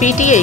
PTI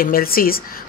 MLCs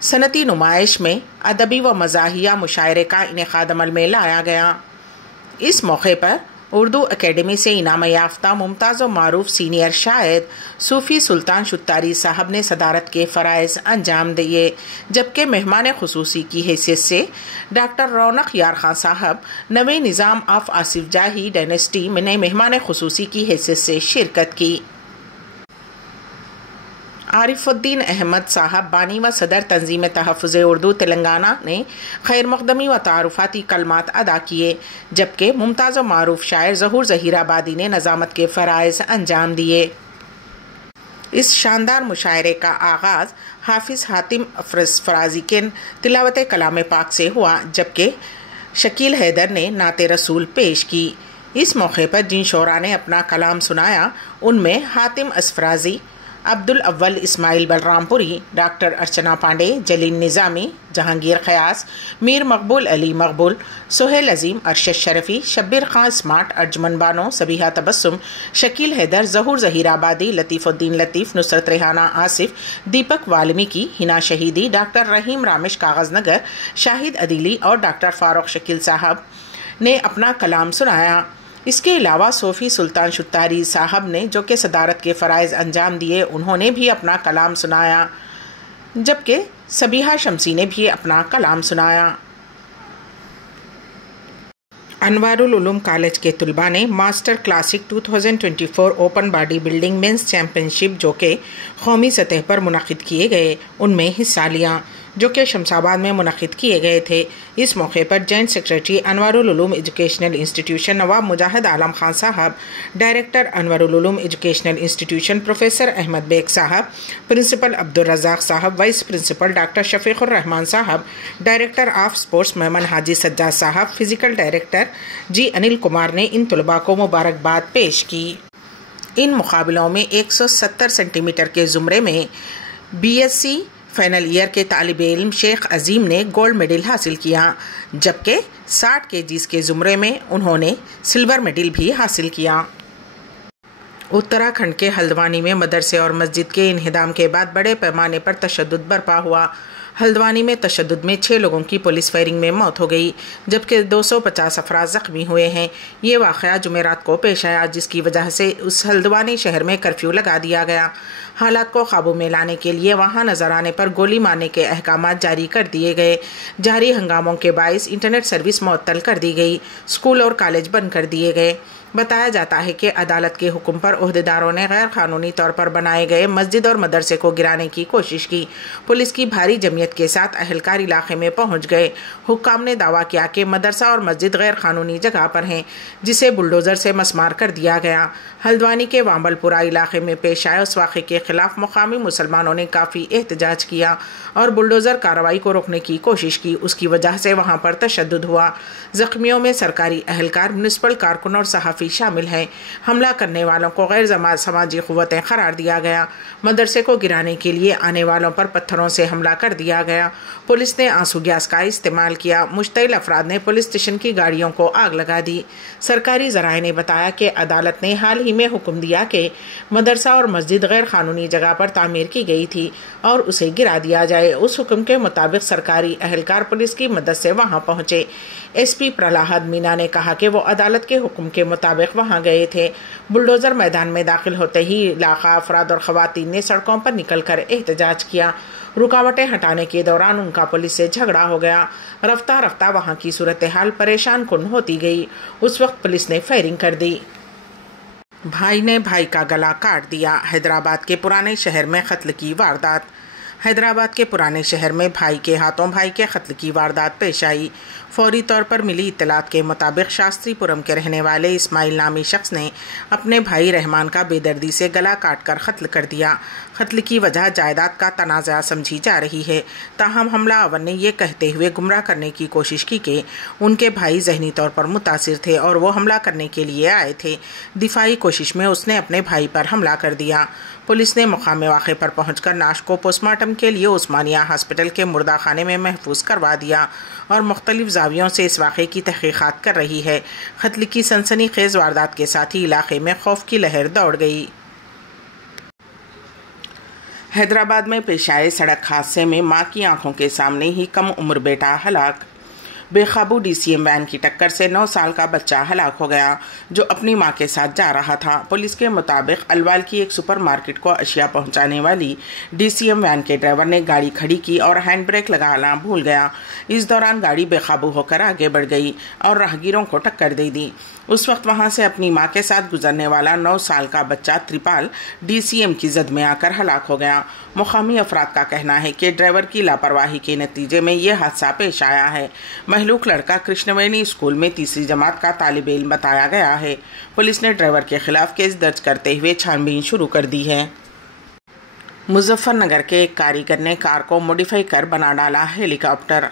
صنعتی نمائش میں ادبی و مزاحیہ مشاعرے کا انعقاد عمل میں لایا گیا۔ اس موقع پر اردو اکیڈمی سے انعام یافتہ ممتاز و معروف سینئر شاعر صوفی سلطان شتاری صاحب نے صدارت کے فرائض انجام دیے، جبکہ مہمان خصوصی کی حیثیت سے ڈاکٹر رونق یار خان صاحب نویں نظام آف آصف جاہی ڈائنسٹی نے مہمان خصوصی کی حیثیت سے شرکت کی۔ عارف الدین احمد صاحب بانی و صدر تنظیم تحفظ اردو تلنگانہ نے خیر مقدمی و تعارفاتی کلمات ادا کیے، جبکہ ممتاز و معروف شاعر ظہور ظہیر آبادی نے نظامت کے فرائض انجام دیے۔ اس شاندار مشاعرے کا آغاز حافظ حاتم فرازی کے تلاوت کلام پاک سے ہوا، جبکہ شکیل حیدر نے نعت رسول پیش کی۔ اس موقع پر جن شعراء نے اپنا کلام سنایا ان میں حاتم اسفرازی، عبد الاول اسماعیل بلرام پوری، ڈاکٹر ارچنا پانڈے، جلیل نظامی، جہانگیر خیاس، میر مقبول علی مقبول، سہیل عظیم، ارشد شرفی، شبیر خان اسمارٹ، ارجمن بانو، سبیحہ تبسم، شکیل حیدر، ظہور ظہیر آبادی، لطیف الدین لطیف، نصرت ریحانہ آصف، دیپک والمیکی، ہنا شہیدی، ڈاکٹر رحیم رامش کاغذ نگر، شاہد عدیلی اور ڈاکٹر فاروق شکیل صاحب نے اپنا کلام سنایا۔ اس کے علاوہ صوفی سلطان شتاری صاحب نے جو کہ صدارت کے فرائض انجام دیے، انہوں نے بھی اپنا کلام سنایا، جبکہ سبیحہ شمسی نے بھی اپنا کلام سنایا۔ انوار العلوم کالج کے طلباء نے master classic 2024 open bodybuilding men's championship جو کہ قومی سطح پر منعقد کیے گئے ان میں حصہ لیا، جو کہ شمس آباد میں منعقد کیے گئے تھے۔ اس موقع پر joint secretary Anwar ul Uloom educational institution Nawab Mujahid Alam Khan صاحب، director Anwar ul Uloom educational institution professor Ahmed Baig صاحب، پرنسپل عبدالرزاق صاحب، vice principal doctor Shafiq ur Rahman صاحب، director of sports Memon Haji Sajjad صاحب، physical director G Anil Kumar نے ان طلباء کو مبارکباد پیش کی۔ ان مقابلوں میں 170 سینٹی میٹر کے زمرے میں B S C final year کے طالب علم شیخ عظیم نے گولڈ میڈل حاصل کیا، جبکہ 60 kgs کے زمرے میں انہوں نے سلور میڈل بھی حاصل کیا۔ اتراکھنڈ کے ہلدوانی میں مدرسے اور مسجد کے انہدام کے بعد بڑے پیمانے پر تشدد برپا ہوا۔ ہلدوانی میں تشدد میں 6 لوگوں کی پولیس فائرنگ میں موت ہو گئی، جبکہ 250 افراد زخمی ہوئے ہیں۔ یہ واقعہ جمعرات کو پیش آیا، جس کی وجہ سے اس ہلدوانی شہر میں کرفیو لگا دیا گیا۔ حالات کو قابو میں لانے کے لیے وہاں نظر آنے پر گولی مارنے کے احکامات جاری کر دیے گئے۔ جاری ہنگاموں کے باعث انٹرنیٹ سروس معطل کر دی گئی، اسکول اور کالج بند کر دیے گئے۔ بتایا جاتا ہے کہ عدالت کے حکم پر عہدیداروں نے غیر قانونی طور پر بنائے گئے مسجد اور مدرسے کو گرانے کی کوشش کی۔ پولیس کی بھاری جمعیت کے ساتھ اہلکار علاقے میں پہنچ گئے۔ حکام نے دعویٰ کیا کہ مدرسہ اور مسجد غیر قانونی جگہ پر ہیں، جسے بلڈوزر سے مسمار کر دیا گیا۔ ہلدوانی کے وامبل پورہ علاقے میں پیش آئے اس واقعے کے خلاف مقامی مسلمانوں نے کافی احتجاج کیا اور بلڈوزر کارروائی کو روکنے کی کوشش کی۔ اس کی وجہ سے وہاں پر تشدد ہوا۔ زخمیوں میں سرکاری اہلکار، میونسپل کارکن اور صحافی شامل ہیں۔ حملہ کرنے والوں کو غیر سماجی قوتیں قرار دیا گیا۔ مدرسے کو گرانے کے لیے آنے والوں پر پتھروں سے حملہ کر دیا گیا۔ پولیس نے آنسو گیس کا استعمال کیا۔ مشتعل افراد نے پولیس اسٹیشن کی گاڑیوں کو آگ لگا دی۔ سرکاری ذرائع نے بتایا کہ عدالت نے حال ہی میں حکم دیا کہ مدرسہ اور مسجد غیر قانونی جگہ پر تعمیر کی گئی تھی اور اسے گرا دیا جائے۔ اس حکم کے مطابق سرکاری اہلکار پولیس کی مدد سے وہاں پہنچے۔ ایس پی پرلاحد مینا نے کہا کہ وہ عدالت کے حکم کے مطابق وہاں گئے تھے۔ بلڈوزر میدان میں داخل ہوتے ہی علاقہ افراد اور خواتین نے سڑکوں پر نکل کر احتجاج کیا۔ رکاوٹیں ہٹانے کے دوران ان کا پولیس سے جھگڑا ہو گیا۔ رفتہ رفتہ وہاں کی صورتحال پریشان کن ہوتی گئی۔ اس وقت پولیس نے فائرنگ کر دی۔ بھائی نے بھائی کا گلا کاٹ دیا، حیدرآباد کے پرانے شہر میں قتل کی واردات۔ حیدرآباد کے پرانے شہر میں بھائی کے ہاتھوں بھائی کے قتل کی واردات پیش آئی۔ فوری طور پر ملی اطلاعات کے مطابق شاستری پورم کے رہنے والے اسماعیل نامی شخص نے اپنے بھائی رحمان کا بے دردی سے گلا کاٹ کر قتل کر دیا۔ قتل کی وجہ جائیداد کا تنازع سمجھی جا رہی ہے، تاہم حملہ آور نے یہ کہتے ہوئے گمراہ کرنے کی کوشش کی کہ ان کے بھائی ذہنی طور پر متاثر تھے اور وہ حملہ کرنے کے لیے آئے تھے۔ دفاعی کوشش میں اس نے اپنے بھائی پر حملہ کر دیا۔ پولیس نے مقام واقعے پر پہنچ کر نعش کو پوسٹ مارٹم کے لیے عثمانیہ ہاسپٹل کے مردہ خانے میں محفوظ کروا دیا اور مختلف زاویوں سے اس واقعے کی تحقیقات کر رہی ہے۔ قتل کی سنسنی خیز واردات کے ساتھ ہی علاقے میں خوف کی لہر دوڑ گئی۔ حیدرآباد میں پیش آئے سڑک حادثے میں ماں کی آنکھوں کے سامنے ہی کم عمر بیٹا ہلاک۔ بے قابو ڈی سی ایم وین کی ٹکر سے 9 سال کا بچہ ہلاک ہو گیا جو اپنی ماں کے ساتھ جا رہا تھا۔ پولیس کے مطابق الوال کی ایک سپر مارکیٹ کو اشیاء پہنچانے والی ڈی سی ایم وین کے ڈرائیور نے گاڑی کھڑی کی اور ہینڈ بریک لگانا بھول گیا۔ اس دوران گاڑی بے قابو ہو کر آگے بڑھ گئی اور راہگیروں کو ٹکر دے دی۔ اس وقت وہاں سے اپنی ماں کے ساتھ گزرنے والا 9 سال کا بچہ ترپال ڈی سی ایم کی زد میں آ کر ہلاک ہو گیا۔ مقامی افراد کا کہنا ہے کہ ڈرائیور کی لاپرواہی کے نتیجے میں یہ حادثہ پیش آیا ہے۔ مہلوک لڑکا کرشنوینی اسکول میں 3ری جماعت کا طالب علم بتایا گیا ہے۔ پولیس نے ڈرائیور کے خلاف کیس درج کرتے ہوئے چھان بین شروع کر دی ہے۔ مظفر نگر کے ایک کاریگر نے کار کو موڈیفائی کر بنا ڈالا ہیلی کاپٹر۔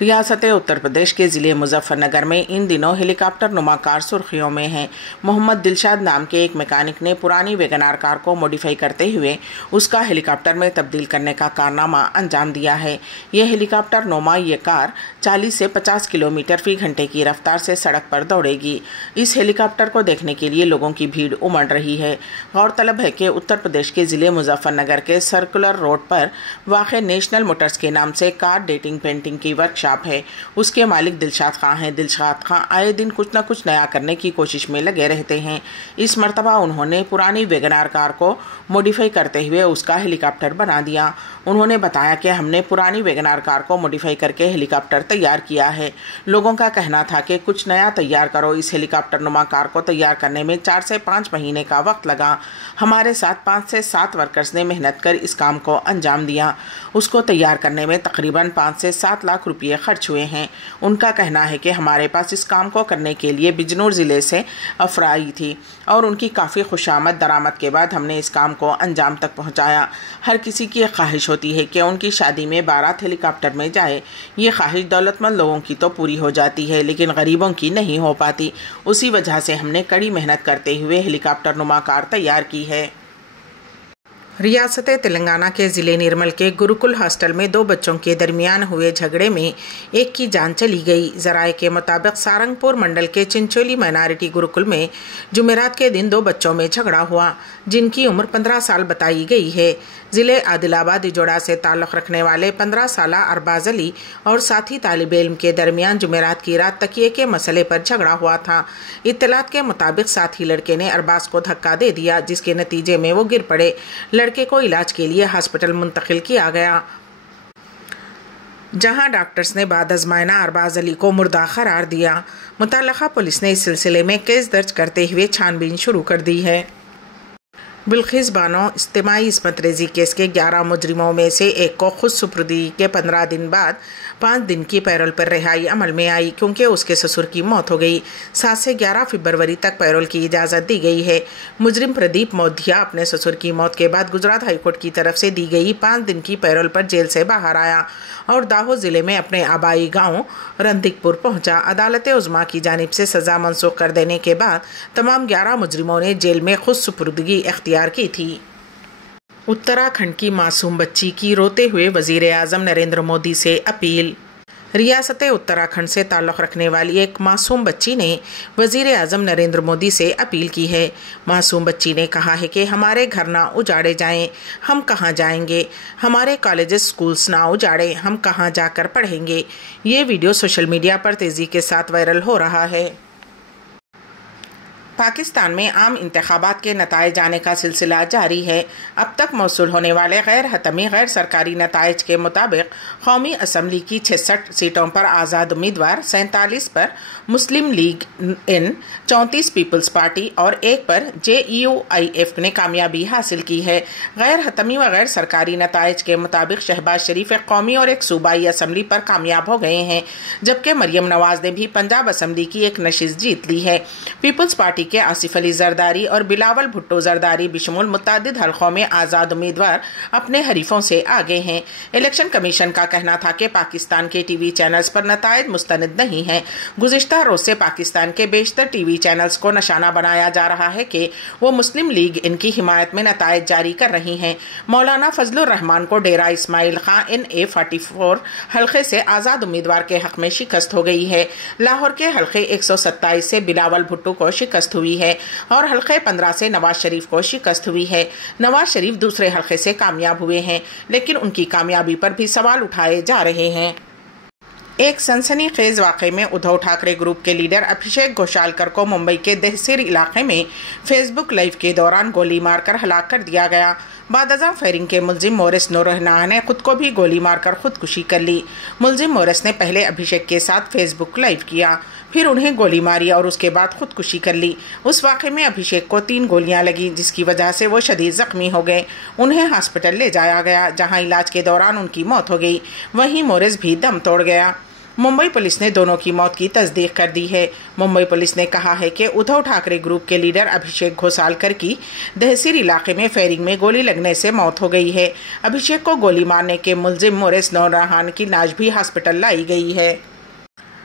ریاست اتر پردیش کے ضلع مظفر نگر میں ان دنوں ہیلی کاپٹر نما کار سرخیوں میں ہیں۔ محمد دلشاد نام کے ایک میکینک نے پرانی ویگنار کار کو موڈیفائی کرتے ہوئے اس کا ہیلی کاپٹر میں تبدیل کرنے کا کارنامہ انجام دیا ہے۔ یہ ہیلی کاپٹر نما یہ کار 40 سے 50 کلومیٹر فی گھنٹے کی رفتار سے سڑک پر دوڑے گی۔ اس ہیلی کاپٹر کو دیکھنے کے لیے لوگوں کی بھیڑ امڑ رہی ہے۔ غورطلب ہے کہ اتر پردیش کے ضلع مظفر نگر کے سرکولر روڈ پر واقع نیشنل موٹرز کے نام سے کار ڈیٹنگ پینٹنگ کی ورک شاپ ہے۔ اس کے مالک دلشاد خان ہیں۔ دلشاد خان آئے دن کچھ نہ کچھ نیا کرنے کی کوشش میں لگے رہتے ہیں۔ اس مرتبہ انہوں نے پرانی ویگنار کار کو موڈیفائی کرتے ہوئے اس کا ہیلی کاپٹر بنا دیا۔ انہوں نے بتایا کہ ہم نے پرانی ویگنار کار کو موڈیفائی کر کے ہیلی کاپٹر تیار کیا ہے۔ لوگوں کا کہنا تھا کہ کچھ نیا تیار کرو۔ اس ہیلی کاپٹر نما کار کو تیار کرنے میں 4 سے 5 مہینے کا وقت لگا۔ ہمارے ساتھ 5 سے 7 ورکرز نے محنت کر اس کام کو انجام دیا۔ اس کو تیار کرنے میں تقریباً 5 سے 7 لاکھ روپے خرچ ہوئے ہیں۔ ان کا کہنا ہے کہ ہمارے پاس اس کام کو کرنے کے لیے بجنور ضلع سے افرائی تھی اور ان کی کافی خوشامد درآمد کے بعد ہم نے اس کام کو انجام تک پہنچایا۔ ہر کسی کی ایک خواہش ہوتی ہے کہ ان کی شادی میں بارات ہیلی کاپٹر میں جائے۔ یہ خواہش دولت مند لوگوں کی تو پوری ہو جاتی ہے لیکن غریبوں کی نہیں ہو پاتی۔ اسی وجہ سے ہم نے کڑی محنت کرتے ہوئے ہیلی کاپٹر نما کار تیار کی ہے۔ ریاست تلنگانہ کے ضلع نرمل کے گروکل ہاسٹل میں 2 بچوں کے درمیان ہوئے جھگڑے میں ایک کی جان چلی گئی۔ ذرائع کے مطابق سارنگپور منڈل کے چنچولی مائنارٹی گروکل میں جمعرات کے دن 2 بچوں میں جھگڑا ہوا جن کی عمر 15 سال بتائی گئی ہے۔ ضلع عادل آباد اجوڑا سے تعلق رکھنے والے 15 سالہ ارباز علی اور ساتھی طالب علم کے درمیان جمعرات کی رات تکیے کے مسئلے پر جھگڑا ہوا تھا۔ اطلاعات کے مطابق ساتھی لڑکے نے ارباز کو دھکا دے دیا جس کے نتیجے میں وہ گر پڑے۔ لڑکے کو علاج کے لیے ہاسپٹل منتقل کیا گیا جہاں ڈاکٹرز نے بعد ازمائنہ ارباز علی کو مردہ قرار دیا۔ متعلقہ پولیس نے اس سلسلے میں کیس درج کرتے ہوئے چھان بین شروع کر دی ہے۔ بلقیس بانو اجتماعی عصمت ریزی کیس کے 11 مجرموں میں سے ایک کو خود سپردگی کے 15 دن بعد 5 دن کی پیرول پر رہائی عمل میں آئی کیونکہ اس کے سسر کی موت ہو گئی۔ 7 سے 11 فروری تک پیرول کی اجازت دی گئی ہے۔ مجرم پردیپ مودھیا اپنے سسر کی موت کے بعد گجرات ہائی کورٹ کی طرف سے دی گئی 5 دن کی پیرول پر جیل سے باہر آیا اور داہود ضلع میں اپنے آبائی گاؤں رندک پور پہنچا۔ عدالت عظمیٰ کی جانب سے سزا منسوخ کر دینے کے بعد تمام 11 مجرموں نے جیل میں خود سپردگی اختیار کی تھی۔ اتراکھنڈ کی معصوم بچی کی روتے ہوئے وزیر اعظم نریندر مودی سے اپیل۔ ریاست اتراکھنڈ سے تعلق رکھنے والی ایک معصوم بچی نے وزیر اعظم نریندر مودی سے اپیل کی ہے۔ معصوم بچی نے کہا ہے کہ ہمارے گھر نہ اجاڑے جائیں، ہم کہاں جائیں گے؟ ہمارے کالجز سکولز نہ اجاڑے، ہم کہاں جا کر پڑھیں گے؟ یہ ویڈیو سوشل میڈیا پر تیزی کے ساتھ وائرل ہو رہا ہے۔ پاکستان میں عام انتخابات کے نتائج آنے کا سلسلہ جاری ہے۔ اب تک موصول ہونے والے غیر حتمی غیر سرکاری نتائج کے مطابق قومی اسمبلی کی 66 سیٹوں پر آزاد امیدوار 47 پر مسلم لیگ ان 34 پیپلز پارٹی اور 1 پر JUIF نے کامیابی حاصل کی ہے۔ غیر حتمی و غیر سرکاری نتائج کے مطابق شہباز شریف ایک قومی اور ایک صوبائی اسمبلی پر کامیاب ہو گئے ہیں جبکہ مریم نواز نے بھی پنجاب اسمبلی کی ایک نشست جیت لی ہے۔ پیپلز پارٹی کے آصف علی زرداری اور بلاول بھٹو زرداری بشمول متعدد حلقوں میں آزاد امیدوار اپنے حریفوں سے آگے ہیں۔ الیکشن کمیشن کا کہنا تھا کہ پاکستان کے ٹی وی چینلز پر نتائج مستند نہیں ہیں۔ گزشتہ روز سے پاکستان کے بیشتر ٹی وی چینلز کو نشانہ بنایا جا رہا ہے کہ وہ مسلم لیگ ان کی حمایت میں نتائج جاری کر رہی ہیں۔ مولانا فضل الرحمان کو ڈیرہ اسماعیل خان NA44 حلقے سے آزاد امیدوار کے حق میں شکست ہو گئی ہے۔ لاہور کے حلقے 127 سے بلاول بھٹو کو شکست شکست ہوئی ہے اور حلقے 15 سے نواز شریف کو شکست ہوئی ہے۔ نواز شریف دوسرے حلقے سے کامیاب ہوئے ہیں، لیکن ان کی کامیابی پر بھی سوال اٹھائے جا رہے ہیں۔ ایک سنسنی خیز واقعے میں ادھو ٹھاکرے گروپ کے لیڈر ابھیشیک گھوشالکر کو ممبئی کے دہسیر علاقے میں فیس بک لائیو کے دوران گولی مار کر ہلاک کر دیا گیا۔ بعد ازاں فائرنگ کے ملزم مورس نورہنا نے خود کو بھی گولی مار کر خودکشی کر لی۔ ملزم مورس نے پہلے ابھیشیک کے ساتھ فیس بک لائیو کیا، پھر انہیں گولی ماری اور اس کے بعد خودکشی کر لی۔ اس واقعے میں ابھیشیک کو 3 گولیاں لگیں، جس کی وجہ سے وہ شدید زخمی ہو گئے۔ انہیں ہاسپٹل لے جایا گیا، جہاں علاج کے دوران ان کی موت ہو گئی۔ وہیں مورس بھی دم توڑ گیا۔ ممبئی پولیس نے دونوں کی موت کی تصدیق کر دی ہے۔ ممبئی پولیس نے کہا ہے کہ ادھو ٹھاکرے گروپ کے لیڈر ابھیشیک گھوشالکر کی دہسیر علاقے میں فائرنگ میں گولی لگنے سے موت ہو گئی ہے۔ ابھیشیک کو گولی مارنے کے ملزم مورس نورہنا کی لاش بھی ہاسپٹل لائی گئی ہے۔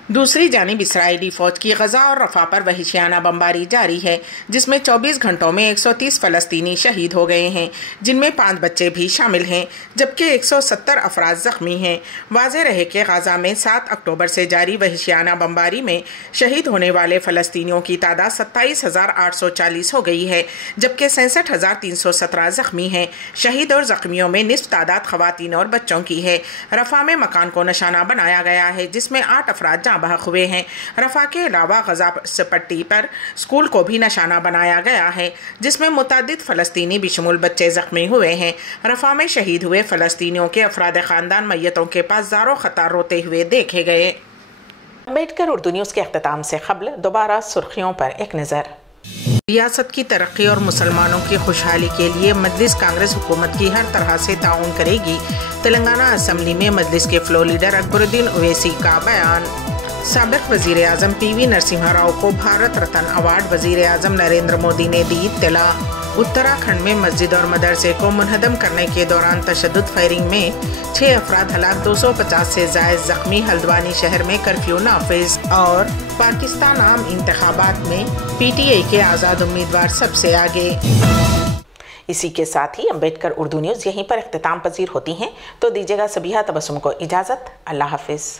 دوسری جانب اسرائیلی فوج کی غزہ اور رفح پر وحشیانہ بمباری جاری ہے، جس میں 24 گھنٹوں میں 130 فلسطینی شہید ہو گئے ہیں، جن میں 5 بچے بھی شامل ہیں، جبکہ 170 افراد زخمی ہیں۔ واضح رہے کہ غزہ میں 7 اکتوبر سے جاری وحشیانہ بمباری میں شہید ہونے والے فلسطینیوں کی تعداد 27,840 ہو گئی ہے، جبکہ 66,317 زخمی ہیں۔ شہید اور زخمیوں میں نصف تعداد خواتین اور بچوں کی ہے۔ رفح میں مکان کو نشانہ بنایا گیا ہے، جس میں 8 افراد جاں بحق ہوئے ہیں۔ رفح کے علاوہ غزہ پٹی پر اسکول کو بھی نشانہ بنایا گیا ہے، جس میں متعدد فلسطینی بشمول بچے زخمی ہوئے ہیں۔ رفح میں شہید ہوئے فلسطینیوں کے افراد خاندان میتوں کے پاس زار و خطار روتے ہوئے دیکھے گئے۔ امبیڈکر اردو نیوز کے اختتام سے قبل دوبارہ سرخیوں پر ایک نظر۔ ریاست کی ترقی اور مسلمانوں کی خوشحالی کے لیے مجلس کانگریس حکومت کی ہر طرح سے تعاون کرے گی۔ تلنگانہ اسمبلی میں مجلس کے فلور لیڈر اکبر الدین اویسی کا بیان۔ سابق وزیر اعظم پی وی نرسمہا راؤ کو بھارت رتن ایوارڈ، وزیر اعظم نریندر مودی نے دی اطلاع۔ اتراکھنڈ میں مسجد اور مدرسے کو منہدم کرنے کے دوران تشدد فائرنگ میں 6 افراد ہلاک، 250 سے زائد زخمی۔ ہلدوانی شہر میں کرفیو نافذ۔ اور پاکستان عام انتخابات میں پی ٹی آئی کے آزاد امیدوار سب سے آگے۔ اسی کے ساتھ ہی امبیڈکر اردو نیوز یہیں پر اختتام پذیر ہوتی ہیں، تو دیجیے گا سبیحہ تبسم کو اجازت۔ اللہ حافظ۔